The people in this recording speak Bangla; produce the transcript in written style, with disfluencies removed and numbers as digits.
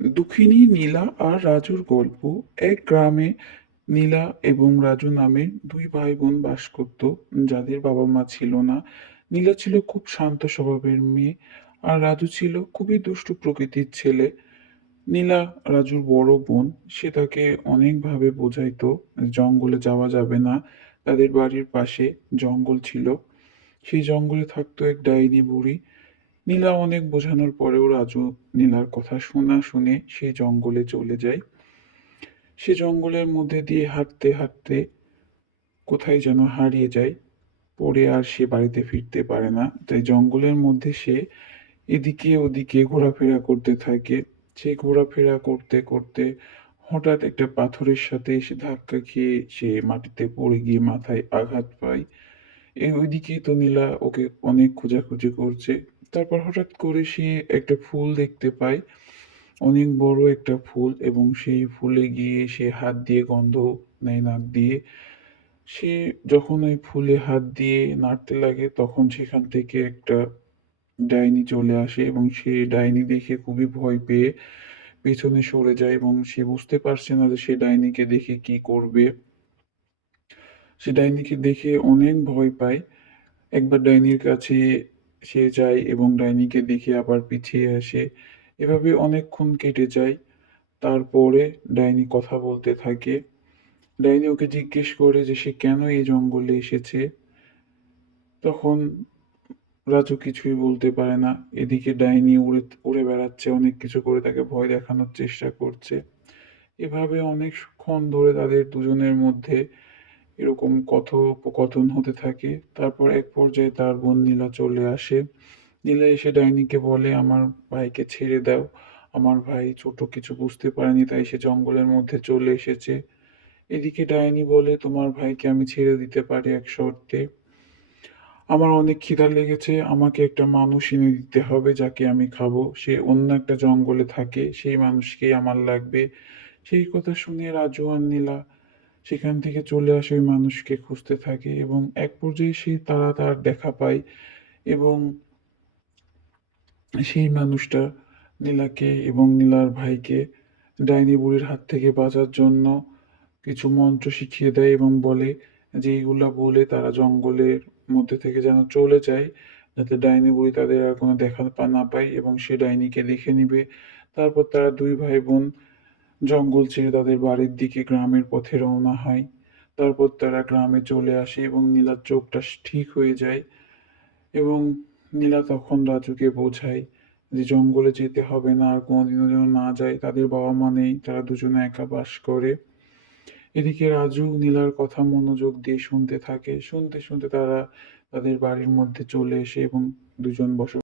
দুঃখিনী নীলা আর রাজুর গল্প। এক গ্রামে নীলা এবং রাজু নামে দুই ভাই বোন বাস করত, যাদের বাবা মা ছিল না। নীলা ছিল খুব শান্ত স্বভাবের মেয়ে, আর রাজু ছিল খুবই দুষ্টু প্রকৃতির ছেলে। নীলা রাজুর বড় বোন। সে তাকে অনেকভাবে বোঝাইতো জঙ্গলে যাওয়া যাবে না। তাদের বাড়ির পাশে জঙ্গল ছিল, সেই জঙ্গলে থাকতো এক ডাইনি বুড়ি। নীলা অনেক বোঝানোর পরেও রাজু নীলার কথা শোনা শুনে সেই জঙ্গলে চলে যায়। সে জঙ্গলের মধ্যে দিয়ে হাঁটতে হাঁটতে কোথায় যেন হারিয়ে যায়। পরে আর সে বাড়িতে ফিরতে পারে না, তাই জঙ্গলের মধ্যে সে এদিকে ওদিকে ঘোরাফেরা করতে থাকে। সে ঘোরাফেরা করতে করতে হঠাৎ একটা পাথরের সাথে এসে ধাক্কা খেয়ে সে মাটিতে পড়ে গিয়ে মাথায় আঘাত পায়। ওইদিকে তো নীলা ওকে অনেক খোঁজাখুঁজি করছে। তারপর হঠাৎ করে সে একটা ফুল দেখতে পায়, অনেক বড় একটা ফুল, এবং সেই ফুলে গিয়ে সে হাত দিয়ে গন্ধ নেয় নাক দিয়ে। সে যখন ওই ফুলে হাত দিয়ে নাড়তে লাগে, তখন সেখান থেকে একটা ডাইনি চলে আসে, এবং সে ডাইনি দেখে খুবই ভয় পেয়ে পেছনে সরে যায়, এবং সে বুঝতে পারছে না যে সে ডাইনিকে দেখে কি করবে। সে ডাইনিকে দেখে অনেক ভয় পায়। একবার ডাইনির কাছে সে যায় এবং ডাইনিকে দেখে আবার পিছিয়ে আসে। এভাবে অনেকক্ষণ কেটে যায়। তারপরে ডাইনি কথা বলতে থাকে। ডাইনি ওকে জিজ্ঞেস করে যে সে কেন এই জঙ্গলে এসেছে। তখন রাজু কিছুই বলতে পারে না। এদিকে ডাইনি উড়ে উড়ে বেড়াচ্ছে, অনেক কিছু করে তাকে ভয় দেখানোর চেষ্টা করছে। এভাবে অনেকক্ষণ ধরে তাদের দুজনের মধ্যে এরকম কথোপকথন হতে থাকে। তারপর এক পর্যায়ে তার বোন নীলা চলে আসে। নীলা এসে ডাইনিকে বলে, আমার ভাইকে ছেড়ে দাও, আমার ভাই ছোট, কিছু বুঝতে পারেনি তাই সে জঙ্গলের মধ্যে চলে এসেছে। এদিকে ডাইনি বলে, তোমার ভাইকে আমি ছেড়ে দিতে পারি এক শর্তে। আমার অনেক খিদা লেগেছে, আমাকে একটা মানুষ এনে দিতে হবে যাকে আমি খাবো। সে অন্য একটা জঙ্গলে থাকে, সেই মানুষকেই আমার লাগবে। সেই কথা শুনে রাজু আর নীলা সেখান থেকে চলে আসে ওই মানুষকে খুঁজতে থাকে, এবং এক পর্যায়ে তারা তার দেখা পায়, এবং সেই মানুষটা নীলাকে এবং নীলার ভাইকে ডাইনি বুড়ির হাত থেকে বাঁচার জন্য কিছু মন্ত্র শিখিয়ে দেয়, এবং বলে যে এইগুলা বলে তারা জঙ্গলের মধ্যে থেকে যেন চলে যায়, যাতে ডাইনি বুড়ি তাদের আর কোনো দেখা না পায়, এবং সে ডাইনিকে দেখে নিবে। তারপর তারা দুই ভাই বোন জঙ্গল ছেড়ে তাদের বাড়ির দিকে গ্রামের পথে রওনা হয়। তারপর তারা গ্রামে চলে আসে এবং নীলার চোখটা ঠিক হয়ে যায়, এবং নীলা তখন রাজুকে বোঝায় যে জঙ্গলে যেতে হবে না, আর কোনোদিনও যেন না যায়। তাদের বাবা মা নেই, তারা দুজনে একা বাস করে। এদিকে রাজু নীলার কথা মনোযোগ দিয়ে শুনতে থাকে। শুনতে শুনতে তারা তাদের বাড়ির মধ্যে চলে এসে এবং দুজন বসবাস